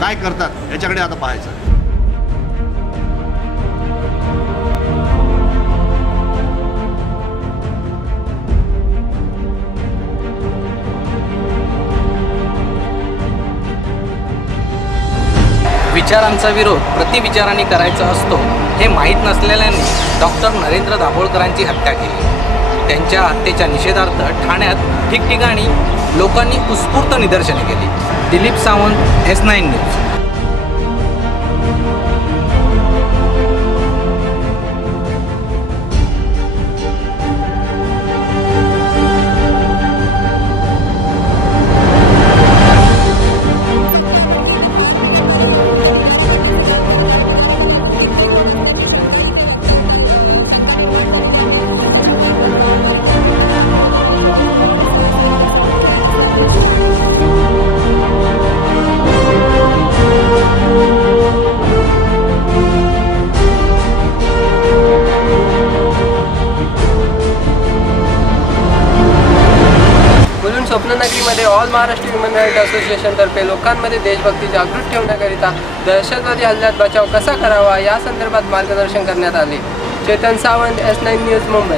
काय करतात याच्याकडे आता पाहायचं. विचारांचा विरोध प्रतिविचारांनी करायचा असतो हे माहीत नसलेल्याने डॉक्टर नरेंद्र दाभोळकरांची हत्या केली. त्यांच्या हत्येच्या निषेधार्थ ठाण्यात ठिकठिकाणी लोकांनी उत्स्फूर्त निदर्शने केली. Dilip Sawant, S9 news. स्वप्ननगरीमध्ये ऑल महाराष्ट्र ह्युमन राईट असोसिएशनतर्फे लोकांमध्ये देशभक्ती जागृत ठेवण्याकरिता दहशतवादी हल्ल्यात बचाव कसा करावा या संदर्भात मार्गदर्शन करण्यात आले. चेतन सावंत, S9 न्यूज, मुंबई.